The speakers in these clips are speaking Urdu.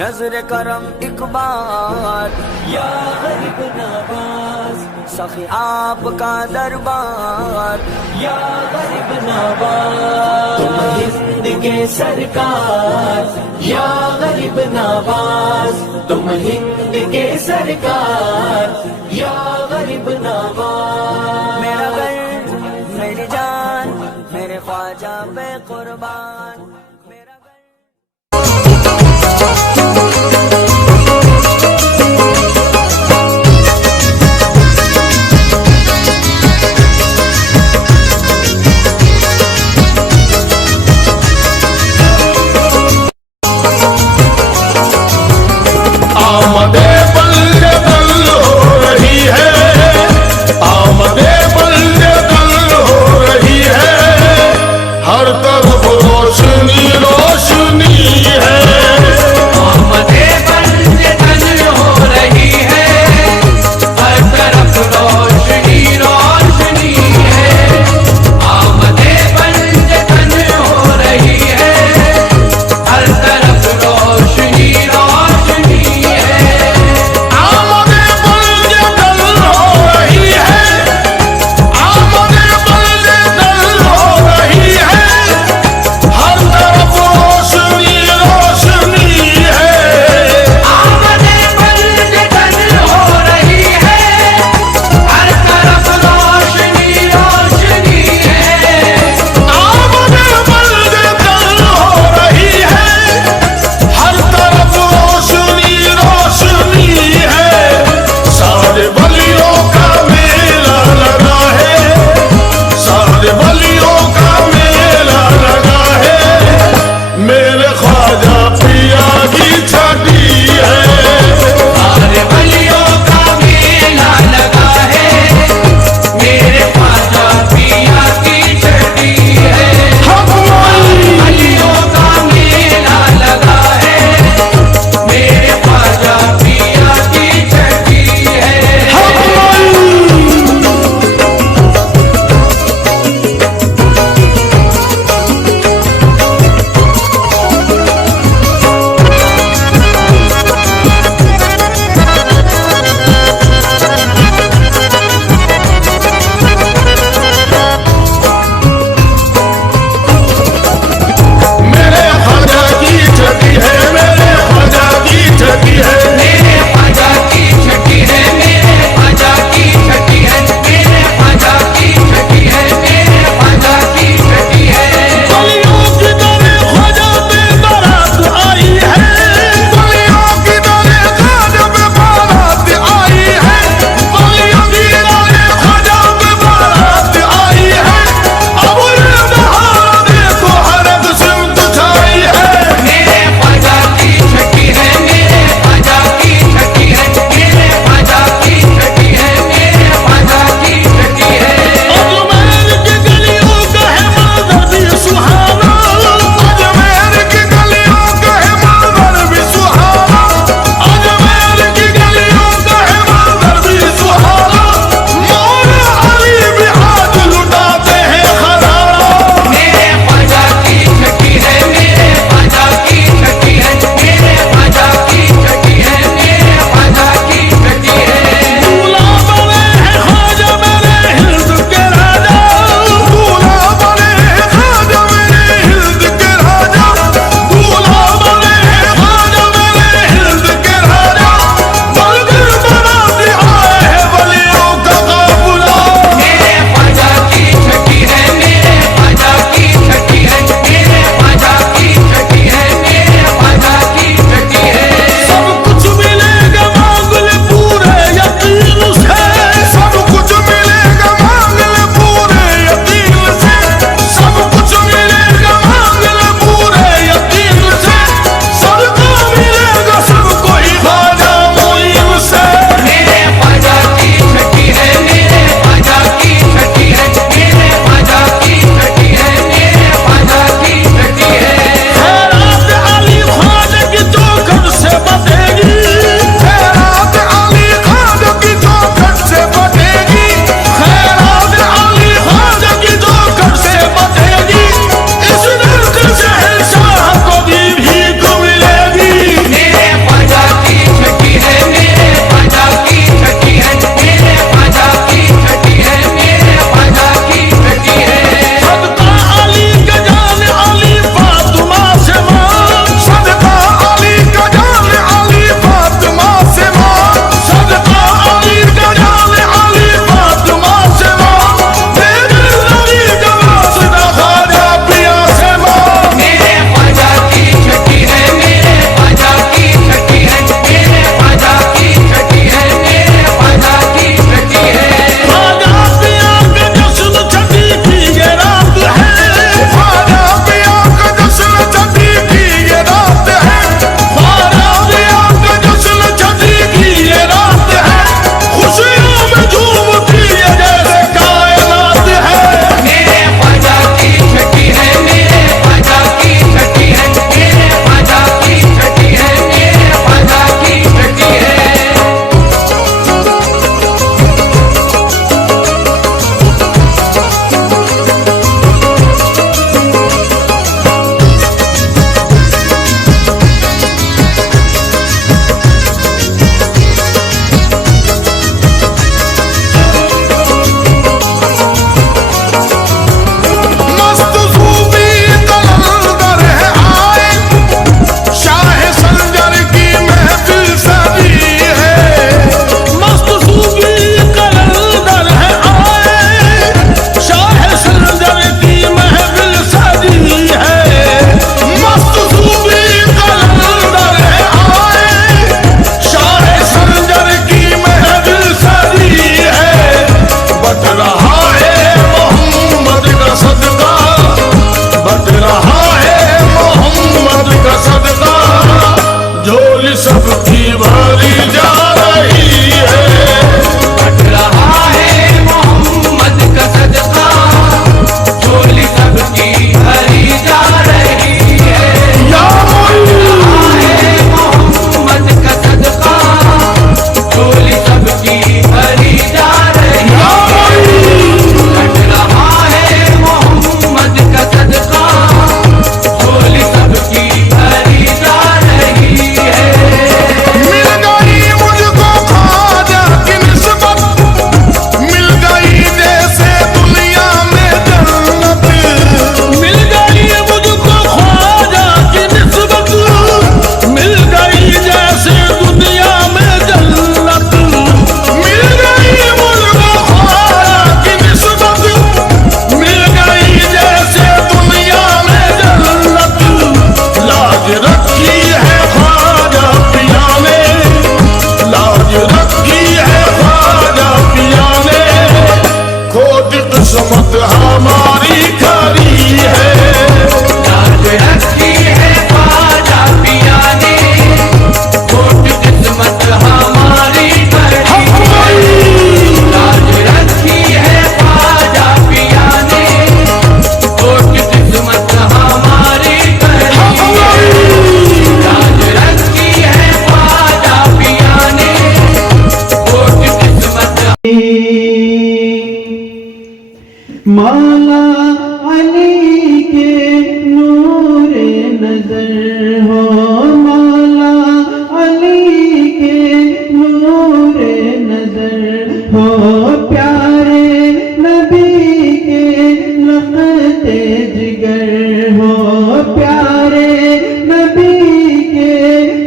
نظر کرم اقبال، یا غریب نواز سخی آپ کا دربار، یا غریب نواز تم ہند کے سرکار، یا غریب نواز تم ہند کے سرکار، یا غریب نواز میرا گھر میری جان میرے خواجہ پہ قربان، میرا گھر آمدے بلد دل ہو رہی ہے، آمدے بلد دل ہو رہی ہے، ہر طرف روشنی روشنی ہے، آمد بلد دل ہو رہی ہے، ہر طرف روشنی روشنی ہے، آمد بلد دل ہو رہی ہے، ہر طرف روشنی روشنی ہے۔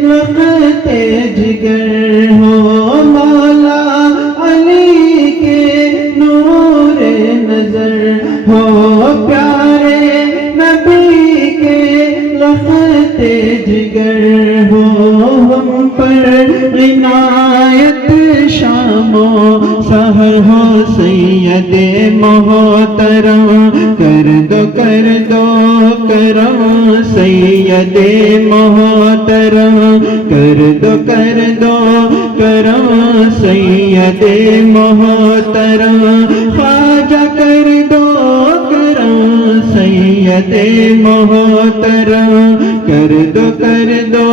لخت جگر ہو مولا علی کے نور نظر ہو پیارے نبی کے لخت جگر ہو ہم پر عنایت شام و سحر ہو سید محترم کر دو کرم سید محترم کر دو کرم سید محترم خواجہ کر دو کرم سید محترم کر دو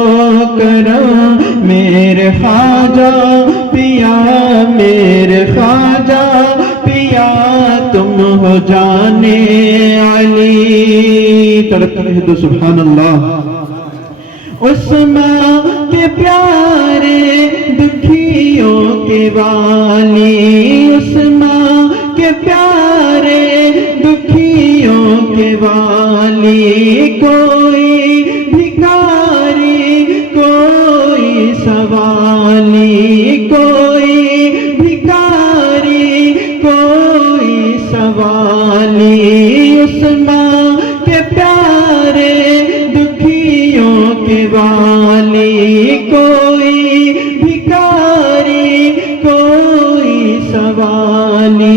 کرم میرے خواجہ پیا میرے خواجہ پیا تم ہو جانے علی تڑپ کہہ دو سبحان اللہ عثمان کے پیارے دکھیوں کے والی عثمان کے پیارے دکھیوں کے والی کوئی بھکاری کوئی سوالی کوئی بھکاری کوئی سوالی عثمان کے پیارے دکھیوں کے والی کوئی بھکاری کوئی سوالی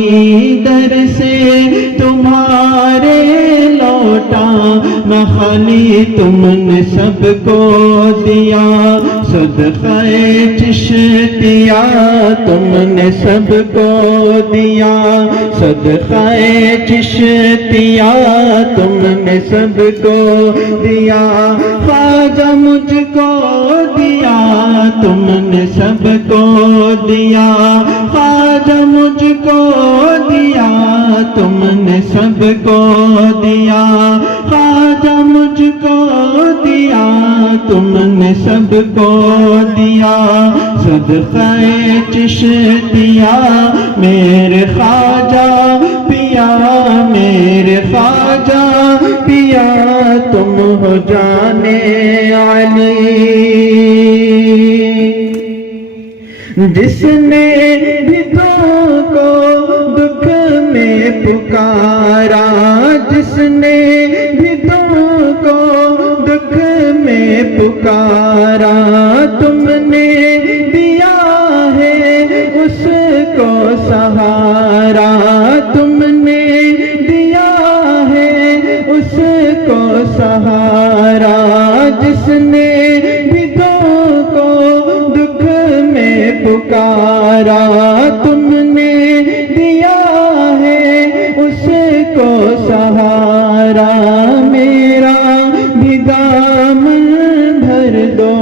در سے تمہارے لوٹا نہ خالی تم نے سب کو دیا صدقہ چشتیا تم نے سب کو دیا صدقہ چشتیا تم نے سب کو دیا خواجہ مجھ کو دیا تم نے سب کو دیا خواجہ مجھ کو دیا تم نے سب کو دیا خواجہ مجھ کو دیا تم نے سب کو دیا صدقہ چشتیا میرے خواجہ پیا میرے خواجہ پیا تم ہو جانے علی جس نے بھی تم کو دکھ میں پکارا جس نے بھی تم کو دکھ میں پکارا تم نے دیا ہے اس کو سہارا تم نے دیا ہے اس کو سہارا جس نے بھی تم کو دکھ میں پکارا تم نے دیا ہے اس کو سہارا میرا بھی دامن بھر دو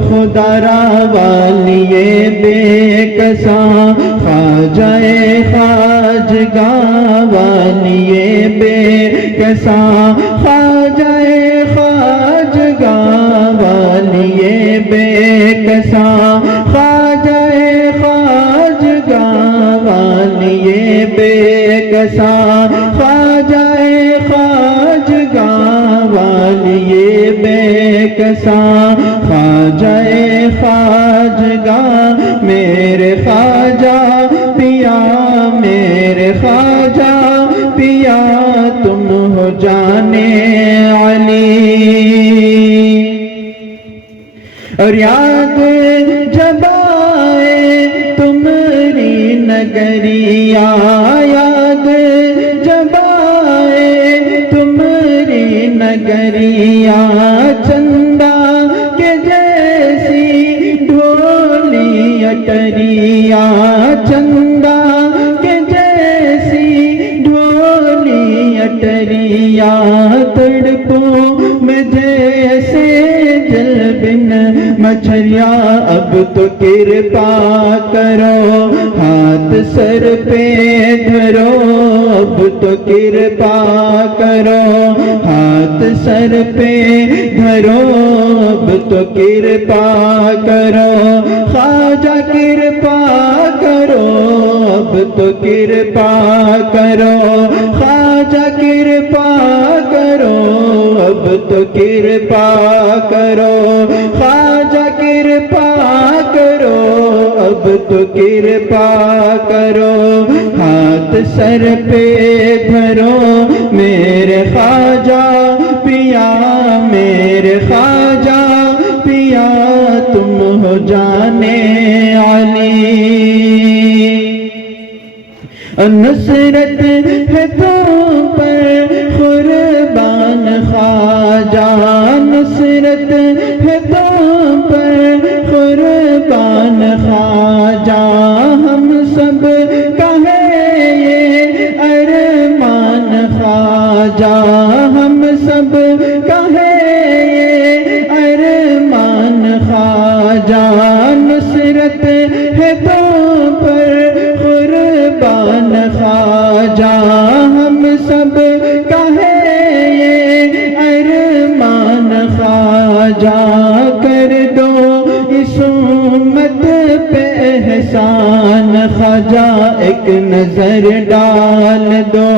خدا را والیے بے کساں خواجہ خواجگاں والیے بے کساں خواجہ خواجگاں والیے بے کساں خواجہ خواجگاں والیے بے کساں خواجہ خواجگاں والیے بے کساں خواجہ خواجگاں میرے خواجہ پیا میرے خواجہ پیا تم ہو جانے علی اور یاد جب آئے تمہاری نگریا یاد جب آئے تمہاری نگریا چندہ کے جیسی ڈھولی اٹریا چندہ کے جیسی ڈھولی اٹریا تڑپوں میں جیسے جل بن مچھریا اب تو کرپا کرو ہاتھ سر پہ دھرو اب تو کرپا کرو ہاتھ سر پہ دھرو اب تو کرپا کرو خواجہ کرپا کرو اب تو کرپا کرو خواجہ کرپا کرو اب تو کرپا کرو خواجہ اب تو کرپا کرو ہاتھ سر پہ دھرو میرے خواجہ پیا میرے خواجہ پیا تم ہو جانے علی نصرت ہے تم پر قربان خواجہ نصرت ہے تم پر قربان خواجہ ہم سب کا ہے یہ ارمان خواجہ ہم سب کا ہے یہ ارمان خواجہ نصرت ہے تم پر قربان خواجہ ہم سب کا ہے یہ ارمان خواجہ کر دو اس امت پہ احسان خواجہ ایک نظر ڈال دو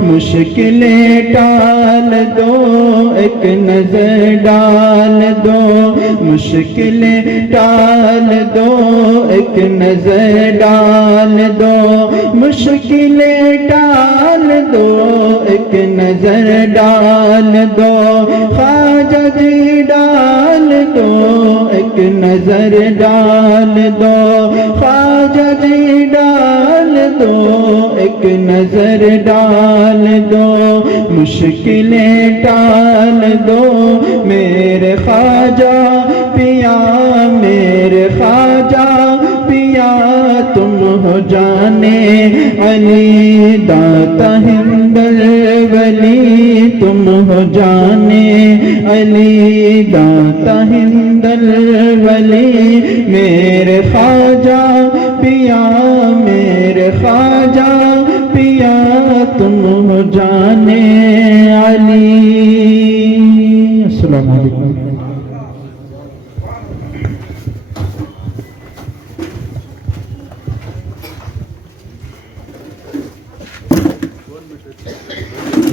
مشکلیں ٹال دو ایک نظر ڈال دو مشکلیں ٹال دو ایک نظر ڈال دو مشکلیں ٹال دو ایک نظر ڈال دو خواجہ جی ڈال دو ایک نظر ڈال دو خواجہ جی ڈال دو ایک نظر ڈال دو مشکلیں ٹال دو میرے خواجہ پیا میرے خواجہ پیا تم ہو جانے علی داتا ہند الولی تم ہو جانے علی داتا ہند الولی میرے خواجہ پیا میرے خواجہ پیا تم ہو جانے علی السلام علیکم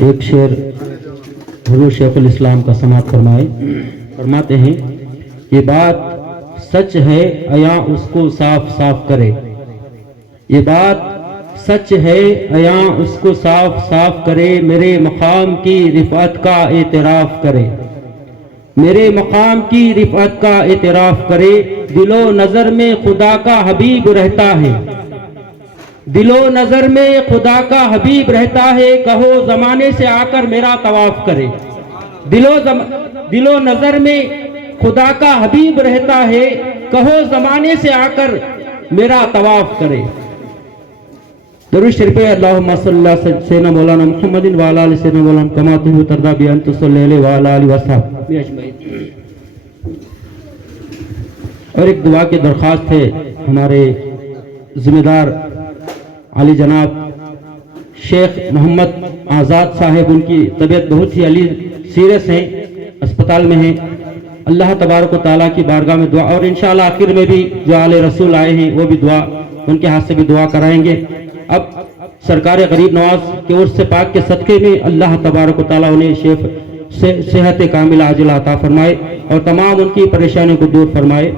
ایک شعر حضور شیخ الاسلام کا سماعت فرماتے ہیں یہ بات سچ ہے عیاں اس کو صاف صاف کرے یہ بات سچ ہے عیاں اس کو صاف صاف کرے میرے مقام کی رفعت کا اعتراف کرے میرے مقام کی رفعت کا اعتراف کرے دل و نظر میں خدا کا حبیب رہتا ہے دل و نظر میں خدا کا حبیب رہتا ہے کہو زمانے سے آ کر میرا طواف کرے دل و نظر میں خدا کا حبیب رہتا ہے کہو زمانے سے آ کر میرا طواف کرے درود شریف اللہم صلی اللہ سیدنا مولانا محمد وعلی آل سیدنا مولانا کما تحب ترضی بان تصلی علیہ وعلی آلہ وصحبہ اجمعین۔ اور ایک دعا کی درخواست ہے ہمارے ذمہ دار علی جناب شیخ محمد آزاد صاحب ان کی طبیعت بہت ہی علی سیریس ہیں اسپتال میں ہیں اللہ تبارک و تعالیٰ کی بارگاہ میں دعا اور انشاءاللہ آخر میں بھی جو آل رسول آئے ہیں وہ بھی دعا ان کے ہاتھ سے بھی دعا کرائیں گے۔ اب سرکار غریب نواز کے عرس پاک کے صدقے میں اللہ تبارک و تعالیٰ انہیں صحت کاملہ عاجلہ عطا فرمائے اور تمام ان کی پریشانیوں کو دور فرمائے۔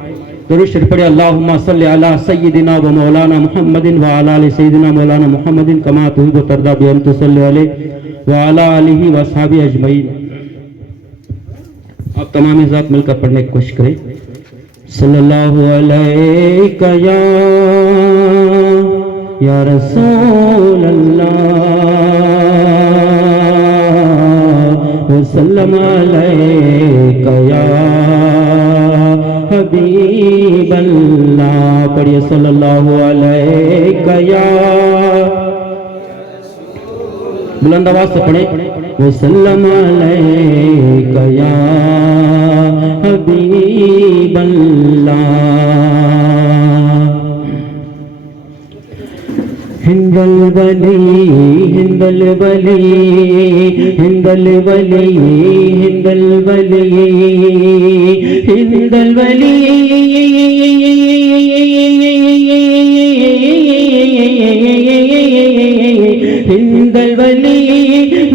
درود شریف پڑھیں اللہم صلی علی سیدنا و مولانا محمد وعلی آل سیدنا مولانا محمد کما تحب ترضی بان تصلی علیہ وعلی آلہ وصحبہ اجمعین۔ آپ تمام ذات مل کر پڑھنے کی کوشش کریں۔ صلی اللہ علیہ یا رسول اللہ وسلم علیہ یا حبیب اللہ پڑھیے صلی اللہ علیہ یا بلند آواز سے پڑھیں وسلم علیہ یا حبیب اللہ ہند الولی ہند الولی ہند الولی ہند الولی ہند الولی ہند الولی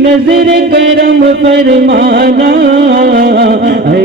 نظر کرم فرمانا اے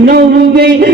90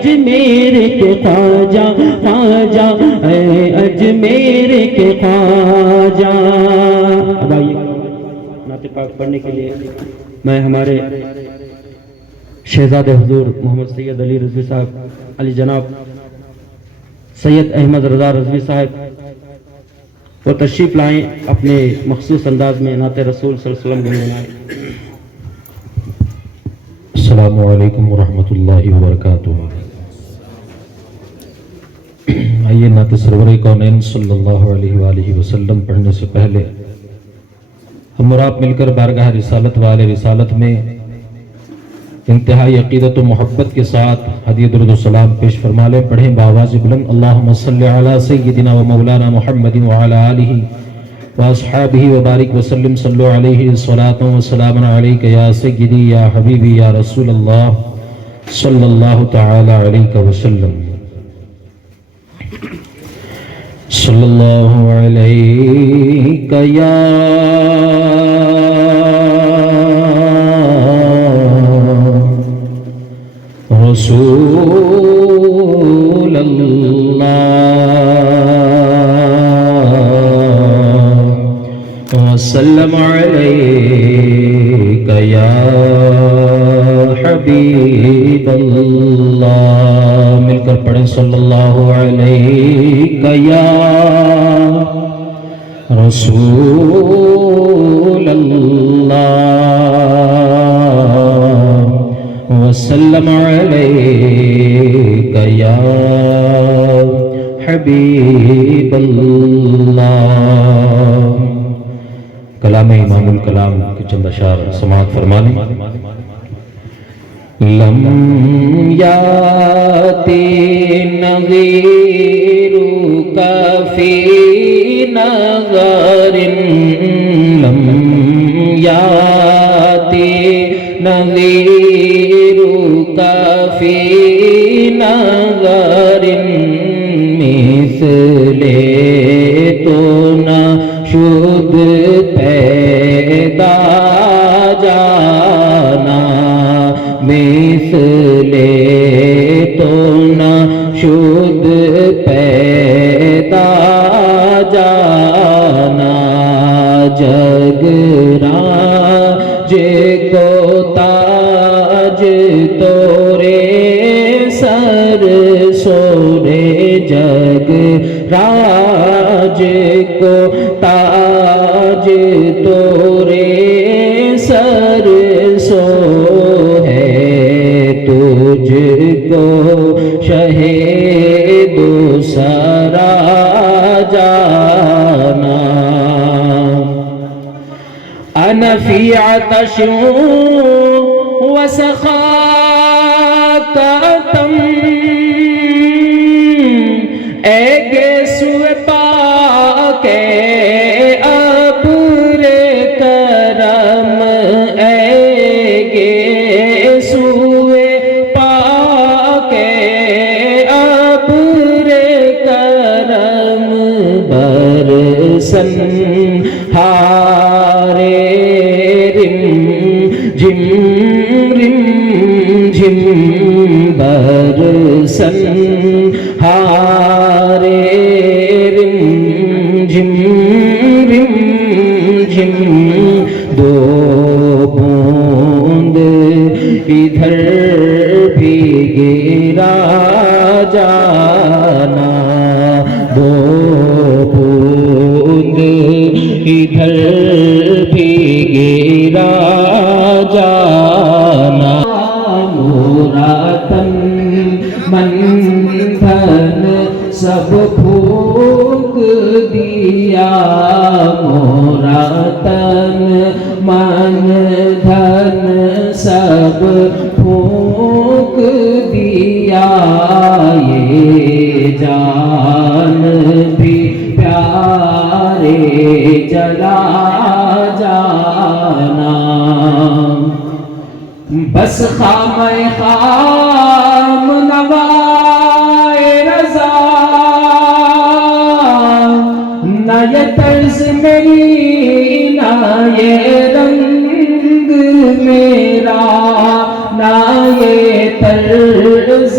اجمیر کے خواجہ خواجہ اے اجمیر کے خواجہ. اب آئیے نعت پاک پڑھنے کے لیے میں ہمارے شہزاد حضور محمد سید علی رضوی صاحب علی جناب سید احمد رضا رضوی صاحب وہ تشریف لائیں اپنے مخصوص انداز میں نعت رسول صلی اللہ علیہ وسلم گنگنائیں. السلام علیکم ورحمۃ اللہ وبرکاتہ. آئیے نعت سرور کونین صلی اللہ علیہ وآلہ وسلم پڑھنے سے پہلے ہم اور آپ مل کر بارگاہ رسالت والے رسالت میں انتہائی عقیدت و محبت کے ساتھ ہدیہ درود و سلام پیش فرما لیں. پڑھیں بآواز بلند اللہم صلی علی سیدنا و مولانا محمد وعلی آلہ واصحابہ وبارک وسلم. صلو علیہ صلاۃ و سلام علیک یا سیدی یا حبیبی یا رسول اللہ صلی اللہ تعالی علیہ وسلم. صلی اللہ علیک یا رسول اللہ وسلم علیک یا حبیب اللہ. مل کر پڑھیں صلی اللہ علیک یا رسول اللہ وسلم علیک یا حبیب اللہ. کلام امام الکلام کی چند اشعار سماعت فرمانے. لم یاتی نظیرک فی نظر لم یاتی نظیرک فی نظر مثل تو نہ شد پیدا جانا مثل تو نہ شد پیدا جانا. جگ راج کو تاج تورے سر سورے جگ راج کو تاج تورے سر سو ہے تجھ کو شہید دوسرا جانا. انا فی عطش وسخاکتم اے گیسو پاک ابر کرم اے گیسو پاک ابر کرم برسن ہارے رم جم رم جم برسن ہارے رم جم رم جم. دو بوند ادھر بھی گرا جانا دو بوند ادھر بھی گرا جانا. مورا تن من دھن سب پھونک دیا مورا تن من دھن سب پھونک دیا. یہ جان بھی پیارے جلا جانا. بس خام خام نوائے رضا نہ یہ طرز میری نہ یہ رنگ میرا نہ یہ طرز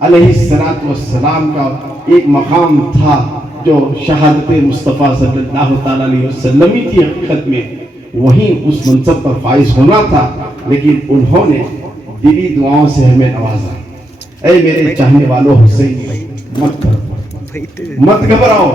علیہ الصلوۃ والسلام کا ایک مقام تھا جو شہادت مصطفیٰ صلی اللہ تعالیٰ علیہ وسلم ہی تھی حقیقت میں، وہیں اس منصب پر فائز ہونا تھا، لیکن انہوں نے دلی دعاؤں سے ہمیں نوازا۔ اے میرے چاہنے والوں حسین، مت گھبراؤ،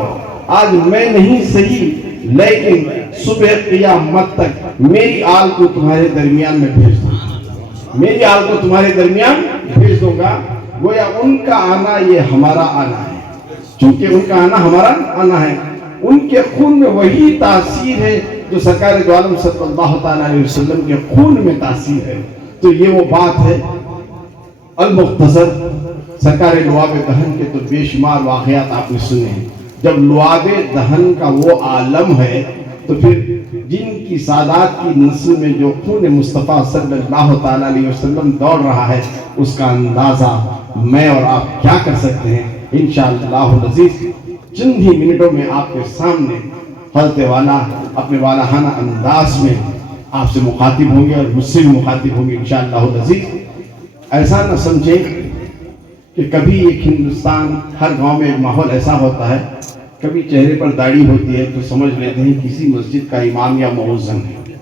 آج میں نہیں صحیح لیکن صبح قیامت تک میری آل کو تمہارے درمیان میں بھیج دوں گا، میری آل کو تمہارے درمیان بھیج دوں گا۔ گویا ان کا آنا یہ ہمارا آنا ہے، چونکہ ان کا آنا ہمارا آنا ہے، ان کے خون میں وہی تاثیر ہے جو سرکار دو عالم صلی اللہ تعالیٰ علیہ وسلم کے خون میں تاثیر ہے۔ تو یہ وہ بات ہے المختصر۔ سرکار لعاب دہن کے تو بے شمار واقعات آپ نے سنے ہیں۔ جب لعاب دہن کا وہ عالم ہے تو پھر جن کی سادات کی نسل میں جو خون مصطفیٰ صلی اللہ تعالیٰ علیہ وسلم دوڑ رہا ہے، اس کا اندازہ میں اور آپ کیا کر سکتے ہیں۔ انشاءاللہ العزیز چند ہی منٹوں میں آپ کے سامنے حضرت والا اپنے والہانہ انداز میں آپ سے مخاطب ہوں گے اور مجھ سے بھی مخاطب ہوں گے انشاءاللہ العزیز۔ ایسا نہ سمجھیں کہ کبھی ایک ہندوستان، ہر گاؤں میں ایک ماحول ایسا ہوتا ہے، کبھی چہرے پر داڑھی ہوتی ہے تو سمجھ لیتے ہیں کسی مسجد کا امام یا مؤذن ہے،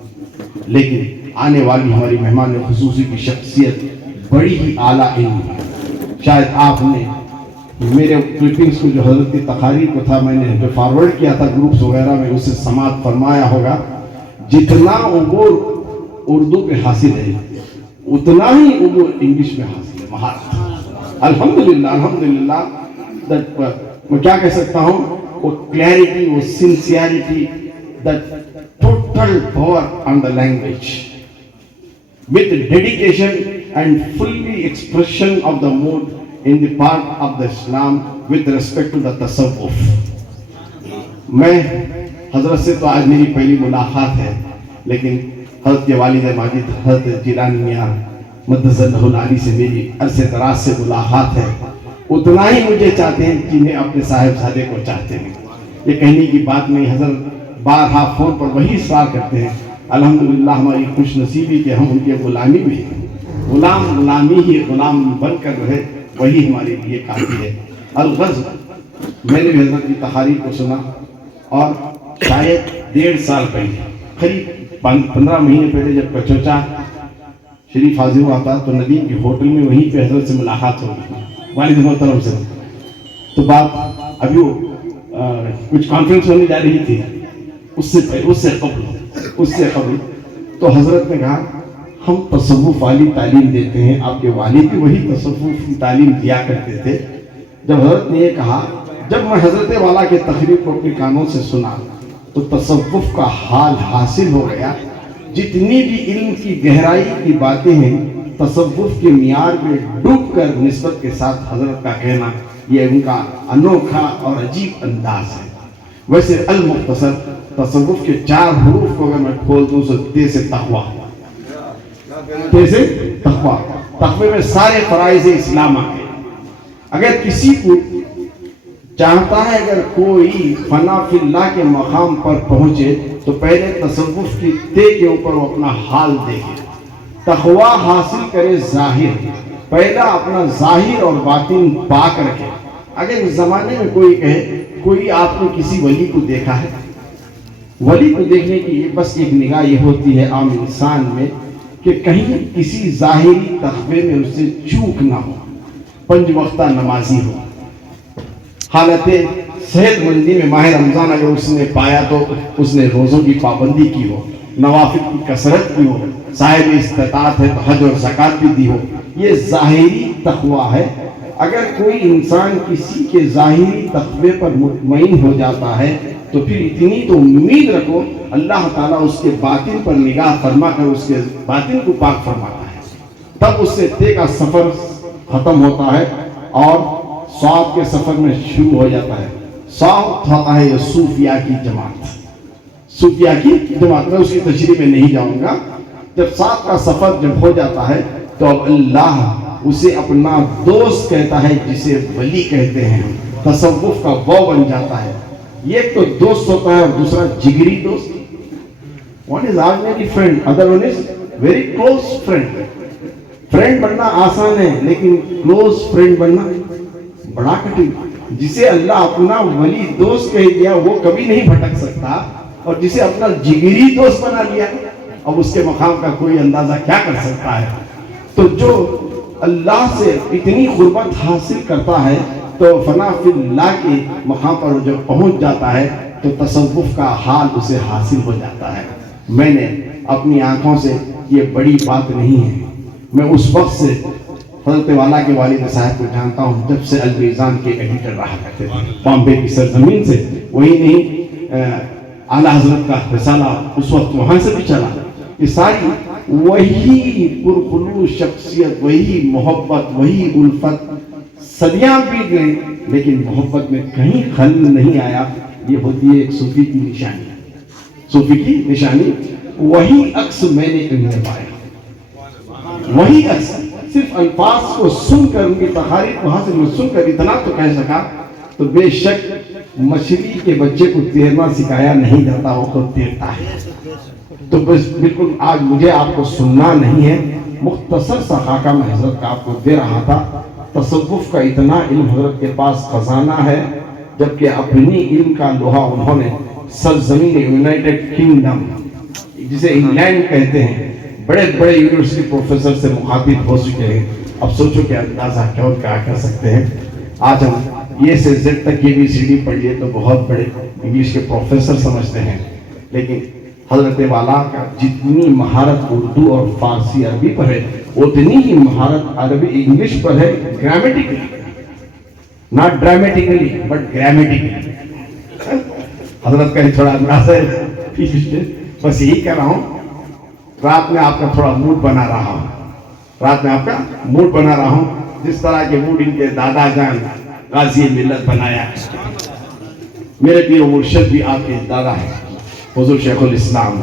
لیکن آنے والی ہماری مہمان خصوصی کی شخصیت بڑی ہی اعلیٰ علم ہے۔ شاید آپ نے میرے کلپنگز کو جو حضرت کی تقاریر کو تھا میں نے جو فارورڈ کیا تھا گروپس وغیرہ میں، اسے سماعت فرمایا ہوگا۔ جتنا عبور اردو پہ حاصل ہے اتنا ہی عبور انگلش میں حاصل ہے، مہارت۔ الحمدللہ میں کیا کہہ سکتا ہوں، وہ کلیئرٹی، وہ sincerity, the total power on the language with dedication and fully expression of the mood in the part of the Islam with respect to the tasawwuf۔ میں حضرت سے تو آج میری پہلی ملاقات ہے، لیکن حضرت کے والد ماجد حضرت جیلانی میاں مدثر اللہ العالی سے میری عرصے دراز سے ملاقات ہے، اتنا ہی مجھے چاہتے ہیں جنہیں اپنے صاحب زادے کو چاہتے ہیں۔ یہ کہنے کی بات نہیں، حضرت بارہا فون پر وہی اصرار کرتے ہیں۔ الحمدللہ ہماری خوش نصیبی کہ ہم ان کے غلامی میں ہیں، غلامی ہی غلام بن کر رہے، وہی ہمارے لیے کافی ہے۔ الغرض میں نے بھی حضرت کی تقاریر کو سنا، اور شاید 1.5 سال پہلے، قریب 15 مہینے پہلے جب کچوچا شریف حاضر ہوا تھا تو ندیم کے ہوٹل میں وہیں پہ حضرت سے ملاقات ہو گئی والد محترم سے۔ تو بات ابھی وہ کچھ کانفرنس ہونے جا رہی تھی، اس سے قبل تو حضرت نے کہا ہم تصوف والی تعلیم دیتے ہیں، آپ کے والد بھی وہی تصوف کی تعلیم دیا کرتے تھے۔ جب حضرت نے یہ کہا، جب میں حضرت والا کے تقریر کو اپنے کانوں سے سنا تو تصوف کا حال حاصل ہو گیا۔ جتنی بھی علم کی گہرائی کی باتیں ہیں، تصوف کے معیار میں ڈوب کر نسبت کے ساتھ حضرت کا کہنا، یہ ان کا انوکھا اور عجیب انداز ہے۔ ویسے المختصر تصوف کے 4 حروف کو اگر میں کھول دوں تو تے سے تقویٰ، تے سے تقویٰ، تقوی میں سارے فرائض اسلام آ گئے۔ اگر کسی کو چاہتا ہے اگر کوئی فنا فی اللہ کے مقام پر پہنچے تو پہلے تصوف کی تے کے اوپر وہ اپنا حال دیکھے، تقویٰ حاصل کرے ظاہر، پہلا اپنا ظاہر اور باطن پاک رکھے۔ اگر اس زمانے میں کوئی کہے کوئی آپ نے کسی ولی کو دیکھا ہے، ولی کو دیکھنے کی بس ایک نگاہ یہ ہوتی ہے عام انسان میں کہ کہیں کسی ظاہری تقوی میں اس سے چوک نہ ہو، 5 وقتہ نمازی ہو، حالت صحت مندی میں ماہ رمضان اگر اس نے پایا تو اس نے روزوں کی پابندی کی ہو، نوافل کی کثرت کی ہو، صاحب استطاعت ہے تو حج اور زکوٰۃ بھی دی ہو، یہ ظاہری تقویٰ ہے۔ اگر کوئی انسان کسی کے ظاہری تقوی پر مطمئن ہو جاتا ہے تو پھر اتنی تو امید رکھو اللہ تعالیٰ اس کے باطن پر نگاہ فرما کر اس کے باطن کو پاک فرماتا ہے، تب اس سے تے کا سفر ختم ہوتا ہے اور صاد کے سفر میں شروع ہو جاتا ہے۔ صاد ہوتا ہے یہ صوفیہ کی جماعت، صوفیہ کی جماعت، میں اس کی تشریح میں نہیں جاؤں گا۔ جب صاد کا سفر جب ہو جاتا ہے تو اب اللہ اسے اپنا دوست کہتا ہے جسے ولی کہتے ہیں، تصوف کا وہ بن جاتا ہے۔ یہ تو دوست ہوتا ہے اور دوسرا جگری دوست، one is ordinary friend, other one is very close friend۔ Friend بننا آسان ہے لیکن کلوز فرینڈ بننا بڑا کٹھن. جسے اللہ اپنا ولی دوست کہہ دیا وہ کبھی نہیں بھٹک سکتا, اور جسے اپنا جگری دوست بنا لیا اب اس کے مقام کا کوئی اندازہ کیا کر سکتا ہے. تو جو اللہ سے اتنی قربت حاصل کرتا ہے تو فنا فی اللہ کے مقام پر جب پہنچ جاتا ہے تو تصوف کا حال اسے حاصل ہو جاتا ہے. میں نے اپنی آنکھوں سے, یہ بڑی بات نہیں ہے, میں اس وقت سے حضرت والا کے والد صاحب کو جانتا ہوں جب سے المیزان کے ایڈیٹر رہا کرتے تھے بامبے کی سرزمین سے. وہی نہیں اعلیٰ حضرت کا رسالہ اس وقت وہاں سے بھی چلا. یہ ساری وہی پرخلوص شخصیت, وہی محبت, وہی الفت صدیاں بیت گئی لیکن محبت میں کہیں خلل نہیں آیا. یہ ہوتی ہے ایک صوفی کی نشانی. صوفی کی نشانی وہی عکس میں نے انہیں پایا, وہی عکس. صرف الفاظ کو سن کر, ان کی تحریف وہاں سے میں سن کر اتنا تو کہہ سکا تو بے شک مچھلی کے بچے کو تیرنا سکھایا نہیں جاتا, وہ خود تیرتا ہے. تو بس بالکل آج مجھے آپ کو سننا نہیں ہے, مختصر سا خاکہ میں حضرت کا آپ کو دے رہا تھا. تصوف کا اتنا علم حضرت کے پاس خزانہ ہے, جبکہ اپنی علم کا لوہا انہوں نے سرزمین یونائٹڈ کنگڈم جسے انگلینڈ کہتے ہیں بڑے بڑے یونیورسٹی پروفیسر سے مخاطب ہو چکے ہیں. اب سوچو کہ اندازہ کیا کر سکتے ہیں. آج ہم یہ سے زد تک یہ بھی سی ڈی پڑھ لیے تو بہت بڑے انگلش کے پروفیسر سمجھتے ہیں, لیکن حضرت والا کا جتنی مہارت اردو اور فارسی عربی پر ہے اتنی ہی مہارت عربی انگلش پر ہے. Grammatically, not dramatically but grammatically. حضرت کا ہی تھوڑا اندازہ ہے, بس یہی کہہ رہا ہوں. رات میں آپ کا تھوڑا موڈ بنا رہا ہوں, رات میں آپ کا موڈ بنا رہا ہوں جس طرح کے موڈ ان کے دادا جان غازی ملت بنایا. میرے پیر و مرشد بھی آپ کے دادا ہیں حضور شیخ الاسلام.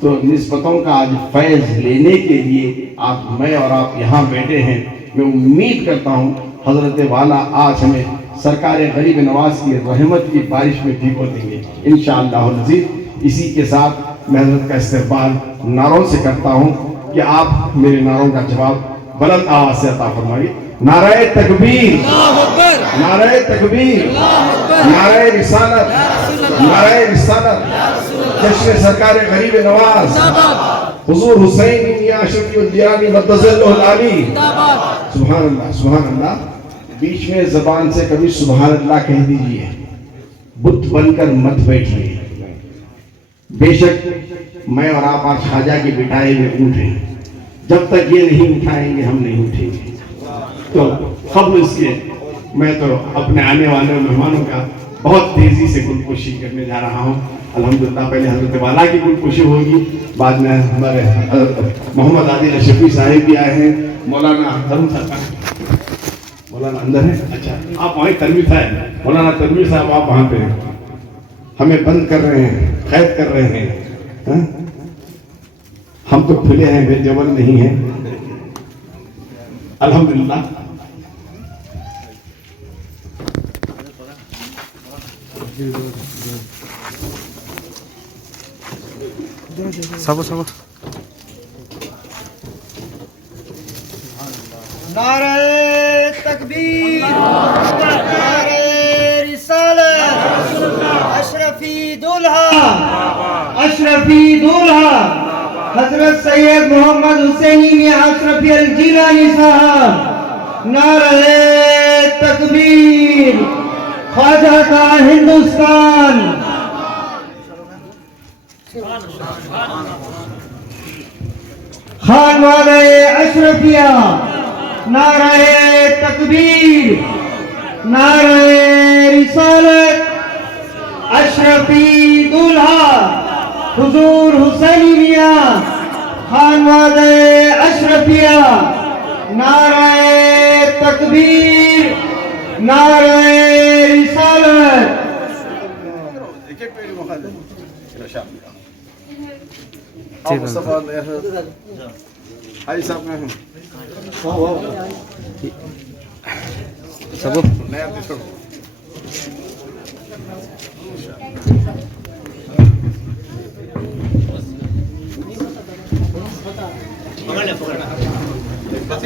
تو نسبتوں کا آج فیض لینے کے لیے آپ, میں اور آپ یہاں بیٹھے ہیں. میں امید کرتا ہوں حضرت والا آج ہمیں سرکار غریب نواز کی رحمت کی بارش میں بھیگو دیں گے انشاءاللہ العزیز. اسی کے ساتھ میں حضرت کا استقبال نعروں سے کرتا ہوں کہ آپ میرے نعروں کا جواب بلند آواز سے عطا فرمائیے. نعرہ تکبیر, نعرہ تکبیر, نعرہ رسالت, نعرہ رسالت. جشن سرکار غریب نواز حضور حسین بن اشرفی الدیانی مقدس العالی. سبحان اللہ, سبحان اللہ. بیچ میں زبان سے کبھی سبحان اللہ کہہ دیجئے, بت بن کر مت بیٹھیے. بے شک میں اور آپ آج خواجہ کی بٹائی میں اونٹ ہیں, جب تک یہ نہیں اٹھائیں گے ہم نہیں اٹھیں گے. تو قبل اس کے میں تو اپنے آنے والے مہمانوں کا بہت تیزی سے گلپوشی کرنے جا رہا ہوں. الحمدللہ پہلے حضرت والا کی گلپوشی ہوگی, بعد میں ہمارے محمد عادل اشرفی صاحب بھی آئے ہیں. مولانا تنویر صاحب, مولانا اندر ہیں, اچھا آپ وہیں تنویر صاحب, مولانا تنویر صاحب آپ وہاں پہ ہیں, ہمیں بند کر رہے ہیں, قید کر رہے ہیں. ہم تو کھلے ہیں, بے جبر نہیں ہیں الحمدللہ. نعرہ تکبیر, نعرہ رسالت, اشرفی دولہا, اشرفی دولہا حضرت سید محمد حسینی میاں اشرفی الجیلانی صاحب. نعرہ تکبیر, خواجہ کا ہندوستان. خانوادہ اشرفیہ, نعرہ تکبیر, نعرہ رسالت, اشرفی دولہا حضور حسینی میاں خانوادہ اشرفیہ. نعرہ تکبیر, نعرہ رسالت.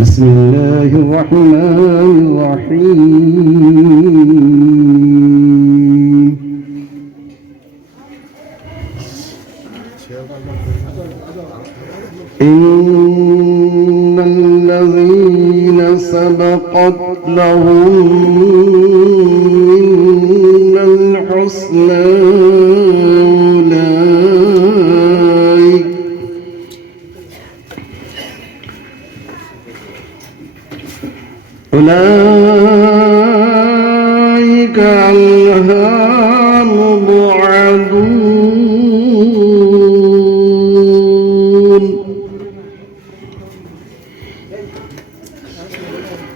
بسم الله الرحمن الرحيم إن الذين سبقت لهم منا الحسنى أولئك عنها مبعدون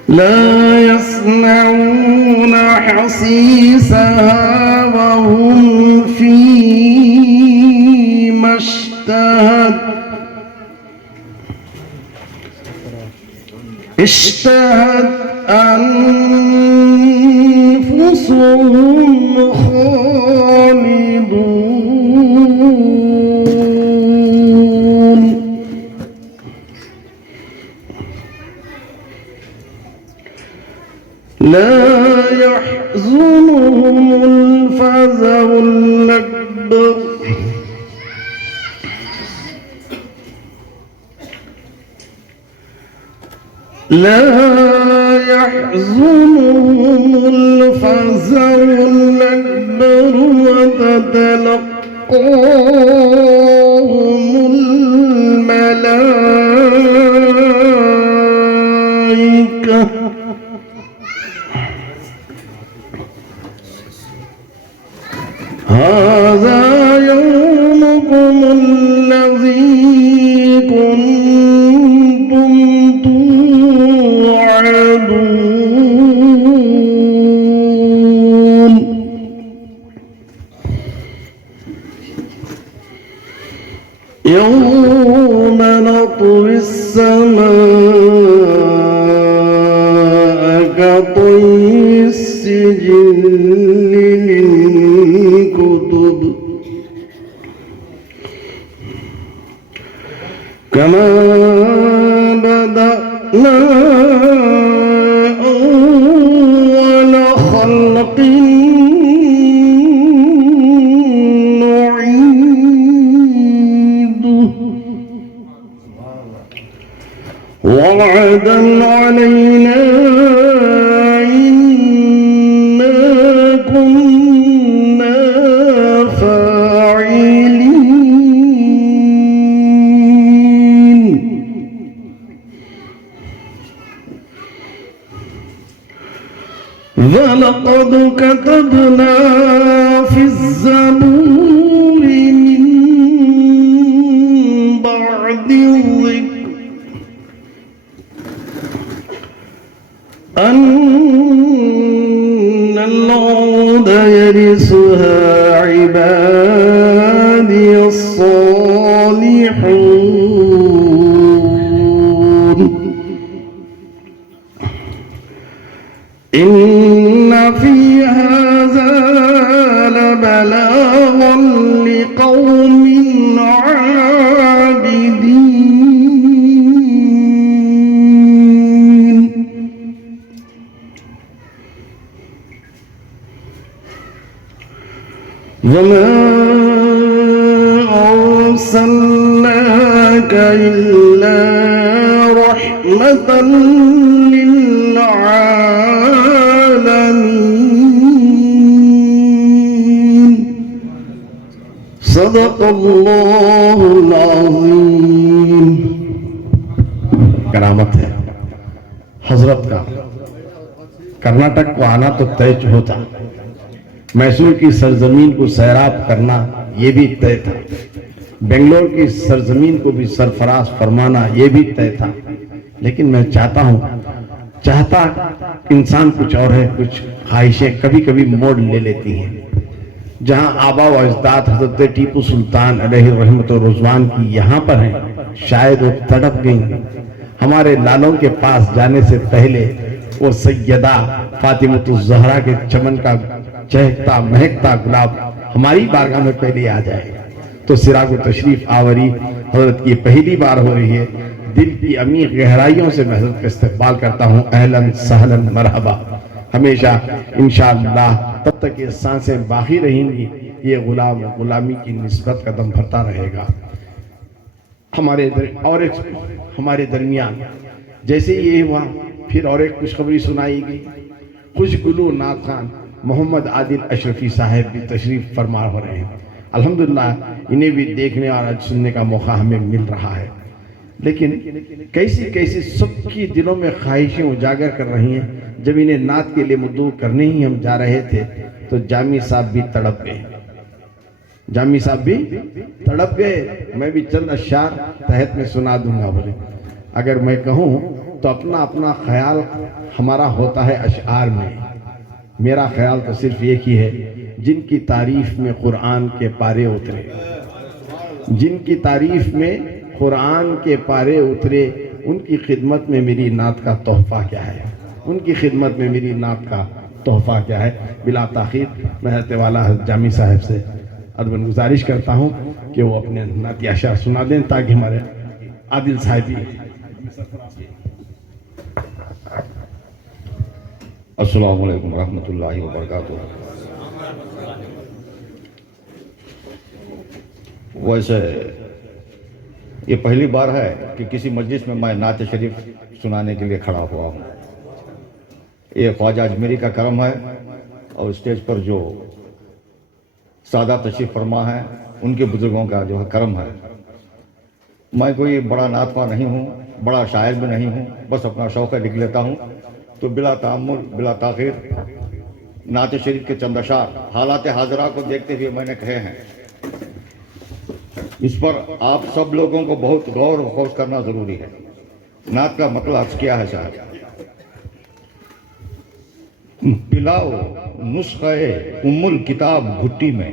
لا يسمعون حسيسها وهم فيما اشتهت أنفسهم خالدون لا يحزنهم الفزع الأكبر وتتلقاهم الملائكة يوم نطوي السماء كطي السجل للكتب كما بدأنا أول خلق نعيده وعدا علينا إنا كنا فاعلين ولقد كتبنا في الزبور من بعد الذكر أن الأرض يرثها عبادي الصالحون إن في هذا لبلاغا لقوم عابدين وما أرسلناك إلا رحمة للعالمين صدق الله العظيم کرامت ہے حضرت کا کرناٹک کو آنا تو طے ہوتا، میسور کی سرزمین کو سیراب کرنا یہ بھی طے تھا، بنگلور کی سرزمین کو بھی سرفراز فرمانا یہ بھی طے تھا، لیکن میں چاہتا انسان کچھ اور ہے، کچھ خواہشیں کبھی کبھی موڑ لے لیتی ہیں۔ جہاں آبا و اجداد حضرت ٹیپو سلطان علیہ رحمت و رضوان کی یہاں پر ہیں، شاید وہ تڑپ گئیں۔ ہمارے لالوں کے پاس جانے سے پہلے وہ سیدہ فاطمۃ الزہرا کے چمن کا چہکتا مہکتا گلاب ہماری بارگاہ میں پہلے آ جائے تو سراغ و تشریف آوری حضرت کی پہلی بار ہو رہی ہے۔ دل کی عمیق گہرائیوں سے میں حضرت کا استقبال کرتا ہوں، اہلاً سہلاً مرحبا۔ ہمیشہ انشاءاللہ تب تک یہ سانسیں باقی رہیں گی، یہ غلام و غلامی کی نسبت قدم بھرتا رہے گا۔ ہمارے درمیان جیسے یہ ہوا، پھر اور ایک خوشخبری سنائی گئی۔ خوش گلو نعت خان محمد عادل اشرفی صاحب بھی تشریف فرما ہو رہے ہیں۔ الحمدللہ انہیں بھی دیکھنے اور سننے کا موقع ہمیں مل رہا ہے، لیکن کیسی سب کی دلوں میں خواہشیں اجاگر کر رہی ہیں۔ جب انہیں نعت کے لیے مدعو کرنے ہی ہم جا رہے تھے تو جامی صاحب بھی تڑپ گئے۔ میں بھی چند اشعار تحت میں سنا دوں گا۔ بولے اگر میں کہوں تو اپنا خیال ہمارا ہوتا ہے اشعار میں، میرا خیال تو صرف ایک ہی ہے، جن کی تعریف میں قرآن کے پارے اترے، جن کی تعریف میں قرآن کے پارے اترے، ان کی خدمت میں میری نعت کا تحفہ کیا ہے، ان کی خدمت میں میری نعت کا تحفہ کیا ہے۔ بلا تاخیر میں حضرت والا جامی صاحب سے ادباً گزارش کرتا ہوں کہ وہ اپنے نعتی اشعار سنا دیں تاکہ ہمارے عادل صاحب بھی۔ السلام علیکم ورحمۃ اللہ وبرکاتہ۔ ویسے یہ پہلی بار ہے کہ کسی مجلس میں نعت شریف سنانے کے لیے کھڑا ہوا ہوں۔ یہ خواجہ اجمیری کا کرم ہے اور اسٹیج پر جو سادہ تشریف فرما ہے ان کے بزرگوں کا جو ہے کرم ہے۔ میں کوئی بڑا نعت خواہ نہیں ہوں، بڑا شاعر بھی نہیں ہوں، بس اپنا شوق ہے لکھ لیتا ہوں۔ تو بلا تعمل بلا تاخیر نعت شریف کے چند اشعار حالات حاضرہ کو دیکھتے ہوئے میں نے کہے ہیں۔ اس پر آپ سب لوگوں کو بہت غور و خوض کرنا ضروری ہے۔ نعت کا مطلب کیا ہے صاحب؟ پلاؤ نسخہ ام الکتاب گھٹی میں،